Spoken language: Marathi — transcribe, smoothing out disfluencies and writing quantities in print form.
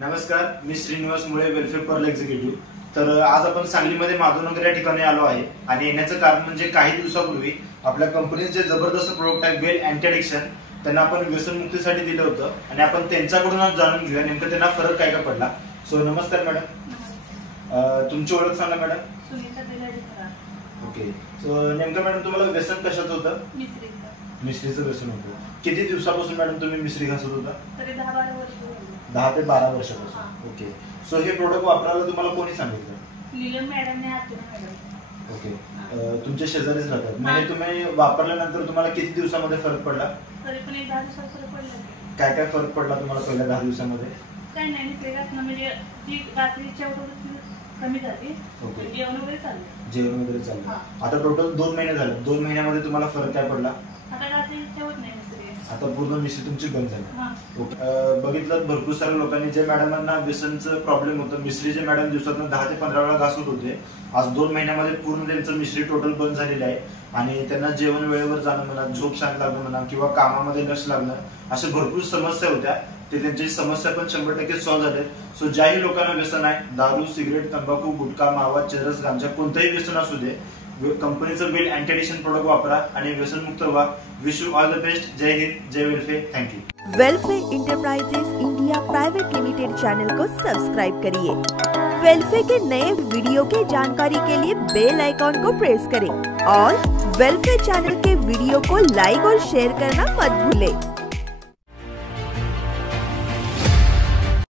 नमस्कार, मी श्रीनिवास मुळे, वेलफेअर पर्ल एक्झिक्युटिव्ह। तर आज आपण सांगलीमध्ये माधवनगर या ठिकाणी आलो आहे आणि येण्याचं कारण म्हणजे काही दिवसापूर्वी आपल्या कंपनीचे जे जबरदस्त प्रोडक्ट आहे वेल अँटी ॲडिक्शन, त्यांना आपण व्यसनमुक्तीसाठी दिलं होतं आणि आपण त्यांच्याकडून आज जाणून घेऊया नेमकं त्यांना फरक काय पडला। सो नमस्कार मॅडम, तुमची ओळख सांगा मॅडम। सुनीता दिलाडी खरा। ओके, सो नेमकं मॅडम तुम्हाला व्यसन कशाचं होतं? मिश्रीचं व्यसन होतं। किती दिवसापासून मॅडम तुम्ही मिश्री घासत होता? तरी 10-12 वर्ष 10 ते 12 वर्षापासून। ओके, सो हे प्रोडक्ट वापरायला तुम्हाला कोणी सांगितलं? नीलम मॅडम ने अर्चना मॅडम। ओके, तुमच्या शेजारीच राहतात म्हणजे तुम्ही वापरल्यानंतर तुम्हाला किती दिवसामध्ये फरक पडला? तरी पण 10 दिवसात फरक पडला। काय काय फरक पडला तुम्हाला पहिल्या 10 दिवसामध्ये? काय नाही, निसर्गात म्हणजे ती रात्रीच्या वगैरे कमी झाली। ओके, जेवण वगैरे चाललं। जेवण वगैरे चाललं। आता टोटल 2 महिने झाले। 2 महिन्यामध्ये तुम्हाला फरक काय पडला? आता रात्रीच्या होत नाही मिसरी। आता पूर्ण मिश्री तुमची बंद झाली। ओके, बघितलं भरपूर साऱ्या लोकांनी जे मॅडमांना व्यसनचं प्रॉब्लेम होतं, मिश्रीचे मॅडम दिवसातून 10 ते 15 वेळा घासत होते। आज 2 महिन्यामध्ये पूर्ण त्यांचं मिश्री टोटल बंद झालेली आहे आणि त्यांना जेवण वेळेवर जाणं म्हणा, झोप शांत लागणं म्हणा किंवा कामामध्ये लक्ष लागणं, अशा भरपूर समस्या होत्या। ते त्यांची समस्या पण 100% सॉल्व्ह झाले। सो ज्याही लोकांना व्यसन आहे, दारू, सिगरेट, तंबाखू, गुटखा, मावा, चरस, गांजा, कोणतंही व्यसन असू दे, कंपनीचं वेल अँटी ॲडिक्शन प्रोडक्ट वापरा आणि व्यसनमुक्त व्हा। Wish you all the best. जय हिंद, जय welfare. Thank you. Welfare enterprises India private limited channel को सब्सक्राइब करिए। वेलफेयर के नए वीडियो के जानकारी के लिए बेल आइकॉन को प्रेस करें और वेलफेयर चैनल के वीडियो को लाइक और शेयर करना मत भूलें।